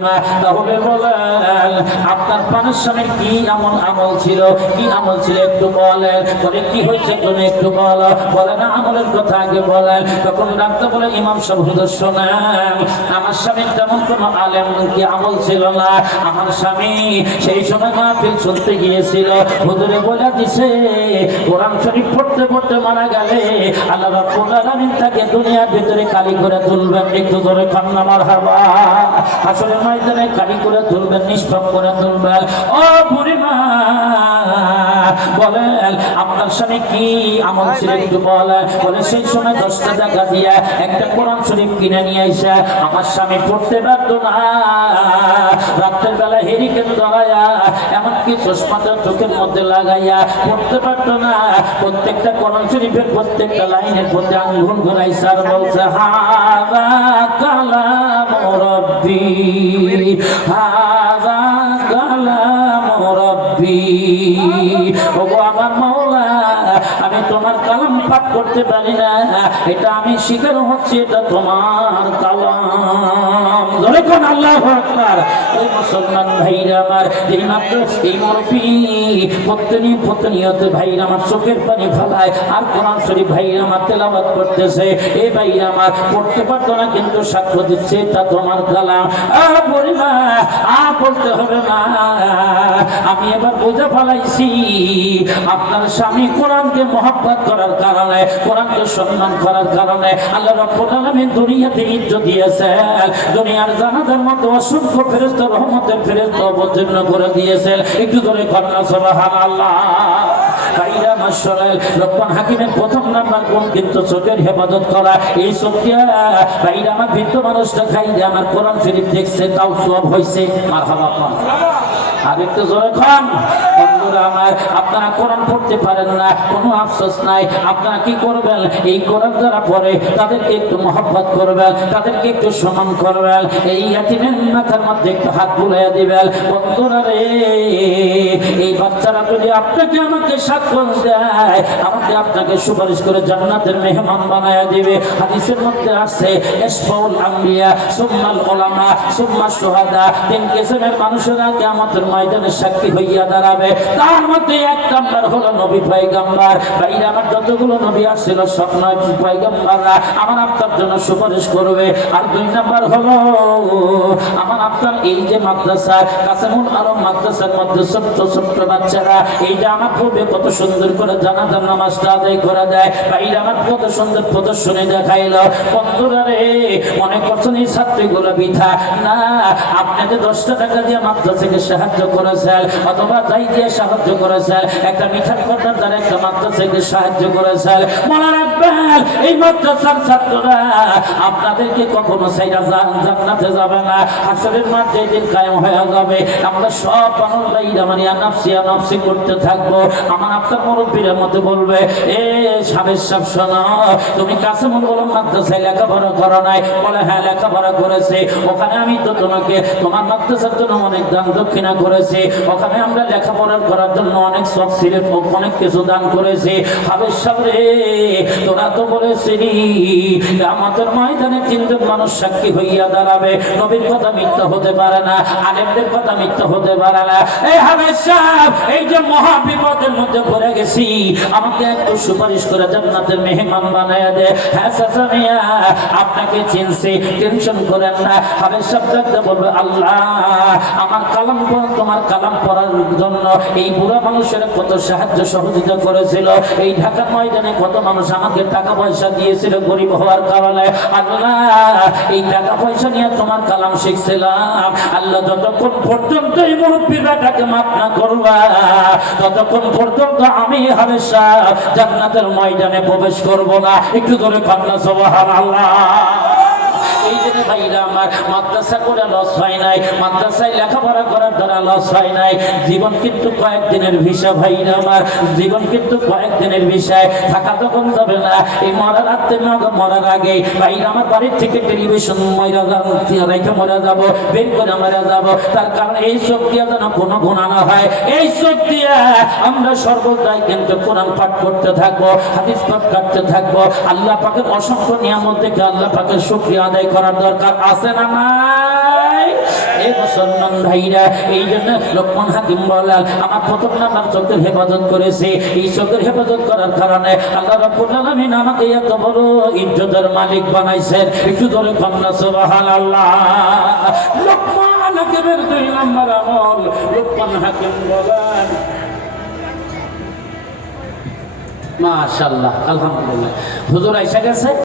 তাহলে বলেন আপনার প্রাণের স্বামীর কি এমন আমল ছিল, কি আমল ছিল একটু বলেন। বলে কি হয়েছে তুমি একটু বলো। বলে না আমলের কথা আগে বলেন। তখন ডাক্তার বলে ইমাম সাহেব হুজুর শোনেন, আমার স্বামীর তেমন কোনো আলেম কি আমল ছিল না। আমার স্বামী সেই সময় মাহফিল শুনতে গিয়েছিল, হুজুরে বলে দিছে কোরআন শরীফ পড়তে পড়তে মারা গেলে আল্লাহ রাব্বুল আলামিন তাকে দুনিয়ার ভিতরে কালি করে তুলবেন। একটু জোরে কান্না মারহাবা। হাসরের ময়দানে কালি করে তুলবেন, নিষ্পাপ করে তুলবেন। ও বুড়িমা বলেন আপনার স্বামী কি আমল ছিল একটু বলেন। বলে সেই সময় 10টা টাকা দিয়ে একটা কোরআন শরীফ কিনে নিয়ে এসে আমার স্বামী পড়তে পারতো না। রাতের বেলা হেরিকেন ধরাইয়া এমনকি চশমাটা চোখের মধ্যে লাগাইয়া পড়তে পারতো না। প্রত্যেকটা কোরআন শরীফের প্রত্যেকটা লাইনের প্রতি আঙ্গুল ঘুরাইছে আর বলছে হাযা কালাম রাব্বি, হাযা কালাম রাব্বি। ওগো আমার মাওলা, আমি তোমার কালাম পাঠ করতে পারি না, এটা আমি স্বীকার হচ্ছে এটা তোমার কালাম। যখন আল্লাহু আকবার। ওই মুসলমান ভাইরা আমার এই মাত্র এই মুরব্বি প্রতিনিয়ত ভাইরা আমার চোখের পানি ফেলায় আর কোরআন শরীফ ভাইরা আমার তেলাওয়াত করতেছে। এই ভাইরা আমার পড়তে পারতো না কিন্তু সাক্ষ্য দিচ্ছে এটা তোমার কালাম। পরিমা বলতে হবে না, আমি এবার বোঝা ফেলাইছি আপনার স্বামী কোরআনকে মহব্বত করার কারণে, কোরআনকে সম্মান করার কারণে আল্লাহ রাব্বুল আলামিন দুনিয়াতে ইজ্জত দিয়েছেন। দুনিয়ার জানাজার মধ্যে অসংখ্য ফেরেশতা রহমতের ফেরেশতা অবতীর্ণ করে দিয়েছেন। একটু ধরে কন্যা সুবহানাল্লাহ। ভাইরা মাশাআল্লাহ, লোকমান হাকিমের প্রথম নাম্বার কোন কিন্তু চোখের হেফাজত করা। এই চোখটা ভাইরা আমার বৃদ্ধ মানুষটা খাইলে আমার কোরআন শরীফ দেখছে তাও সওয়াব হইছে। মারহাবা। আর একটু জোরে খান। বন্ধুরা আমার, আপনারা কোরআন পড়তে পারেন না, কোনো আফসোস নাই। আপনারা কি করবেন, এই কোরআন যারা পড়ে তাদেরকে একটু মহব্বত করবেন, তাদেরকে একটু সম্মান করবেন। এই ইয়াতিমের মাথার মধ্যে একটু হাত বুলাইয়া দিবেন। বন্ধুরা রে, এই বাচ্চারা যদি আপনাকে আমাকে সাক্ষ্য দেয়, আমাকে আপনাকে সুপারিশ করে জান্নাতের মেহমান বানায়া দিবে। হাদিসের মধ্যে আছে ইসফাউল আম্বিয়া সুম্মাল উলামা সুম্মাস শুহাদা। 3 কিসমের মানুষেরা কিয়ামতের ময়দানে সাক্ষী হইয়া দাঁড়াবে। তার মধ্যে এক নাম্বার হলো নবী পয়গম্বর। ভাইরা আমার, যতগুলো নবী আসছিল সব নবী পয়গম্বররা আমার আপনার জন্য সুপারিশ করবে। আর 2 নাম্বার হলো আমার আপনার এই যে মাদ্রাসা কাসেমুল আলম মাদ্রাসার মধ্যে ছোট্ট ছোট্ট বাচ্চারা এই যে আমার পূর্বে কত সুন্দর করে জানাজার নামাজটা আদায় করে দেয়। ভাইরা আমার কত সুন্দর প্রদর্শনী দেখাইলো। বন্ধুরা রে, মনে করছেন এই ছাত্রীগুলো বৃথা না। আপনাকে 10টা টাকা দিয়ে মাদ্রাসাকে সাহায্য করেছেন অথবা যাই দিয়ে সাহায্য করেছেন, একটা মিঠাই কর্তার দ্বারা একটা মাদ্রাসাকে সাহায্য করেছেন। মনে রাখবেন এই মাদ্রাসার ছাত্ররা আপনাদেরকে কখনো ছাইরা জান্নাতে যাবে না। হাসরের মাঠ যেদিন কায়েম হয়ে যাবে আমরা সব মানুষ ভাইরা মানে নাফসিয়া নাফসি করতে থাকবো। আমার আপনার মুরব্বীরা মধ্যে বলবে এ সাবের সাহেব শোনো, তুমি কাসেমুল উলুম মাদ্রাসায় লেখাপড়া করো নাই? বলে হ্যাঁ লেখাপড়া করেছে। ওখানে আমি তো তোমাকে তোমার মাদ্রাসার জন্য অনেক দান দক্ষিণা করেছি। ওখানে আমরা লেখাপড়া করার জন্য অনেক শখ ছিল, অনেক কিছু দান করেছি। হাবের সামনে তোরা তো বলেছিলি আমাদের ময়দানে 3 জন মানুষ সাক্ষী হইয়া দাঁড়াবে। নবীর কথা মিথ্যা হতে পারে না, আলেমদের কথা মিথ্যা হতে পারে না। এই হাবের সাহেব, এই যে মহা বিপদের মধ্যে পড়ে গেছি, আমাকে একটু সুপারিশ করে জান্নাতের মেহমান বানায়া দে। হ্যাঁ চাচা মিয়া, আপনাকে চিনছি, টেনশন করেন না। হাবের সাহেব দেখতে বলবে আল্লাহ আমার কালাম পড়া, তোমার কালাম পড়ার জন্য এই বুড়া মানুষেরা কত সাহায্য সহযোগিতা করেছিল। এই ঢাকা ময়দানে কত মানুষ আমাকে টাকা পয়সা দিয়েছিল গরিব হওয়ার কারণে। আল্লাহ এই টাকা পয়সা নিয়ে তোমার কালাম শিখছিলাম। আল্লাহ যতক্ষণ পর্যন্ত এই মুরব্বীর বেটাকে মাফ না করবা ততক্ষণ পর্যন্ত আমি হামেশা জান্নাতের ময়দানে প্রবেশ করব না। একটু ধরে কান্না সুবহানাল্লাহ। এই জন্য ভাইরা আমার, মাদ্রাসা করে লস হয় নাই, মাদ্রাসায় লেখাপড়া করার দ্বারা লস হয় নাই। জীবন কিন্তু কয়েকদিনের ভিসা ভাইরা আমার, জীবন কিন্তু কয়েকদিনের ভিসায় থাকা তখন যাবে না। এই মরার রাতে মরার আগে ভাইরা আমার বাড়ির থেকে টেলিভিশন রেখে মরা যাবো, বের করে মরা যাবো। তার কারণ এই চোখ দিয়ে যেন কোনো গুনাহ না হয়। এই চোখ দিয়ে আমরা সর্বদাই কিন্তু কোরআন পাঠ করতে থাকবো, হাদিস পাঠ করতে থাকবো। আল্লাহ পাকের অসংখ্য নিয়ামত দেখে আল্লাহ পাকের শুকরিয়া আদায় করার দরকার আছে না নাই? এই মুসলমান ভাইরা, এই জন্য লোকমান হাকিম বলেন আমার প্রথম নাম্বার চোখের হেফাজত করেছে। এই চোখের হেফাজত করার কারণে আল্লাহ রাব্বুল আলামিন আমাকে এত বড় ইজ্জতের মালিক বানাইছেন। একটু ধরে কন্যা সুবহানাল্লাহ। লোকমান হাকিমের 2 নাম্বার আমল, লোকমান হাকিম বলেন মাশাআল্লাহ, আলহামদুলিল্লাহ। হুজুর আইসা গেছে।